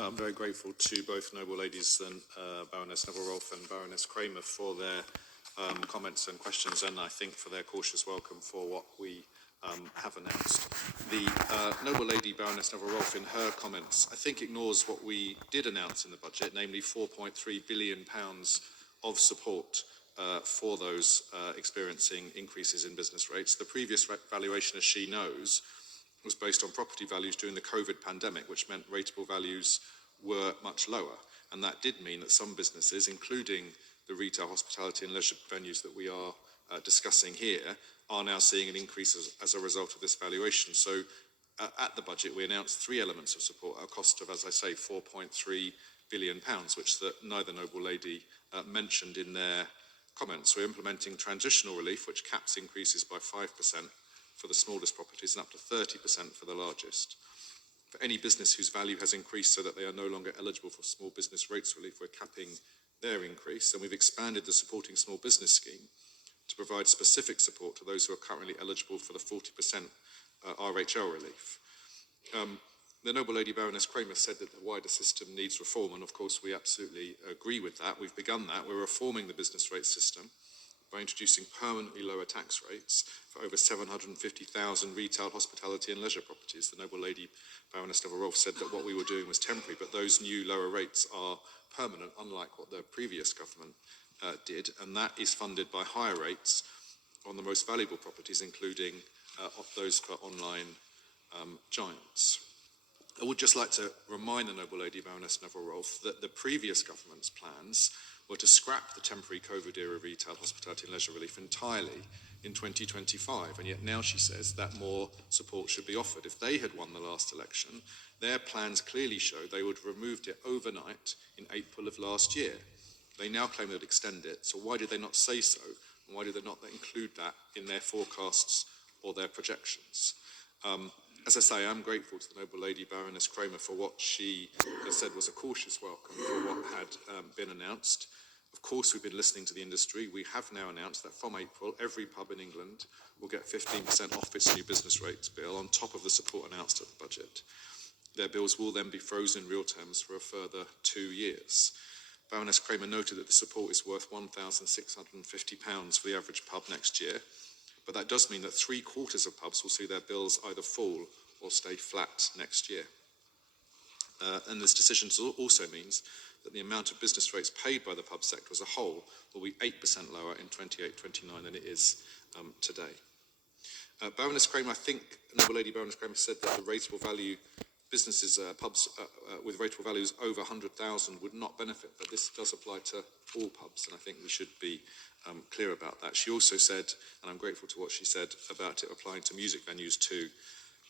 I'm very grateful to both noble ladies and Baroness Neville-Rolfe and Baroness Kramer for their comments and questions, and I think for their cautious welcome for what we have announced. The noble lady Baroness Neville-Rolfe, in her comments, I think ignores what we did announce in the budget, namely £4.3 billion of support for those experiencing increases in business rates. The previous valuation, as she knows, was based on property values during the COVID pandemic, which meant rateable values were much lower. And that did mean that some businesses, including the retail, hospitality and leisure venues that we are discussing here, are now seeing an increase as a result of this valuation. So at the budget, we announced three elements of support at a cost of, as I say, £4.3 billion, which neither noble lady mentioned in their comments. We're implementing transitional relief, which caps increases by 5% for the smallest properties and up to 30% for the largest. For any business whose value has increased so that they are no longer eligible for small business rates relief, we're capping their increase, and we've expanded the Supporting Small Business Scheme to provide specific support to those who are currently eligible for the 40% RHL relief. The noble lady Baroness Kramer said that the wider system needs reform, and of course we absolutely agree with that. We've begun that. We're reforming the business rate system by introducing permanently lower tax rates for over 750,000 retail, hospitality and leisure properties. The noble lady Baroness Neville-Rolfe said that what we were doing was temporary, but those new lower rates are permanent, unlike what the previous government did, and that is funded by higher rates on the most valuable properties, including those for online giants. I would just like to remind the noble lady Baroness Neville-Rolfe that the previous government's plans were to scrap the temporary COVID-era retail, hospitality and leisure relief entirely in 2025, and yet now she says that more support should be offered. If they had won the last election, their plans clearly show they would have removed it overnight in April of last year. They now claim they'd extend it, so why did they not say so, and why did they not include that in their forecasts or their projections? As I say, I'm grateful to the noble lady Baroness Kramer for what she has said was a cautious welcome for what had been announced. Of course, we've been listening to the industry. We have now announced that from April, every pub in England will get 15% off its new business rates bill on top of the support announced at the budget. Their bills will then be frozen in real terms for a further 2 years. Baroness Kramer noted that the support is worth £1,650 for the average pub next year, but that does mean that 3/4 of pubs will see their bills either fall or stay flat next year. And this decision also means that the amount of business rates paid by the pub sector as a whole will be 8% lower in 28-29 than it is today. Baroness Kramer, I think noble lady Baroness Kramer said that the rateable value businesses, pubs with rateable values over 100,000 would not benefit, but this does apply to all pubs, and I think we should be clear about that. She also said, and I'm grateful to what she said about it applying to music venues too,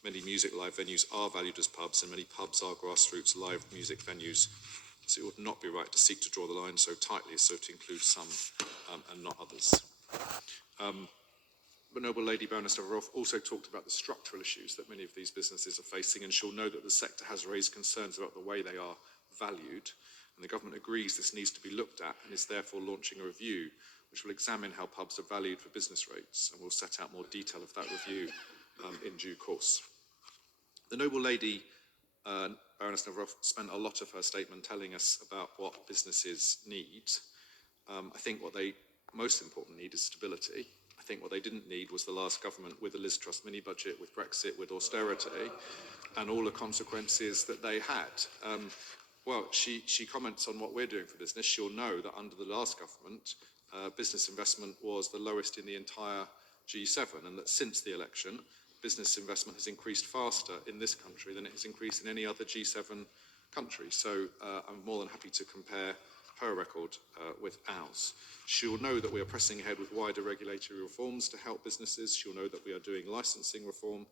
many music live venues are valued as pubs, and many pubs are grassroots live music venues, so it would not be right to seek to draw the line so tightly as so to include some and not others. But noble lady Baroness Neville-Rolfe also talked about the structural issues that many of these businesses are facing, and she'll know that the sector has raised concerns about the way they are valued, and the government agrees this needs to be looked at and is therefore launching a review which will examine how pubs are valued for business rates, and we'll set out more detail of that review in due course. The noble lady Baroness Neville-Rolfe spent a lot of her statement telling us about what businesses need. I think what they most importantly need is stability. I think what they didn't need was the last government with the Liz Truss mini-budget, with Brexit, with austerity, and all the consequences that they had. Well, she comments on what we're doing for business. She'll know that under the last government, business investment was the lowest in the entire G7, and that since the election, business investment has increased faster in this country than it has increased in any other G7 country. So I'm more than happy to compare her record with ours. She'll know that we are pressing ahead with wider regulatory reforms to help businesses. She'll know that we are doing licensing reform,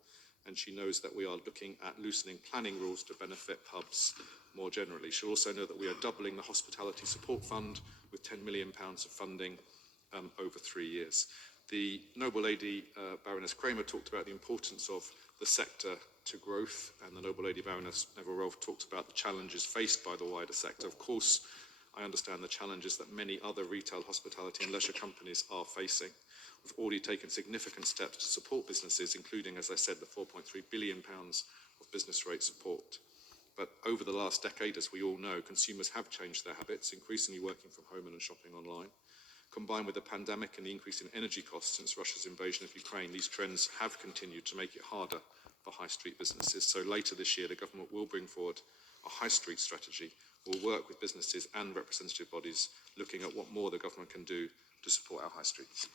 and she knows that we are looking at loosening planning rules to benefit pubs more generally. She'll also know that we are doubling the Hospitality Support Fund with £10 million of funding over 3 years. The noble lady Baroness Kramer talked about the importance of the sector to growth, and the noble lady Baroness Neville-Rolfe talked about the challenges faced by the wider sector. Of course, I understand the challenges that many other retail, hospitality and leisure companies are facing. We've already taken significant steps to support businesses, including, as I said, the £4.3 billion of business rate support. But over the last decade, as we all know, consumers have changed their habits, increasingly working from home and shopping online. Combined with the pandemic and the increase in energy costs since Russia's invasion of Ukraine, these trends have continued to make it harder for high street businesses. So later this year, the government will bring forward a high street strategy. We'll work with businesses and representative bodies looking at what more the government can do to support our high streets.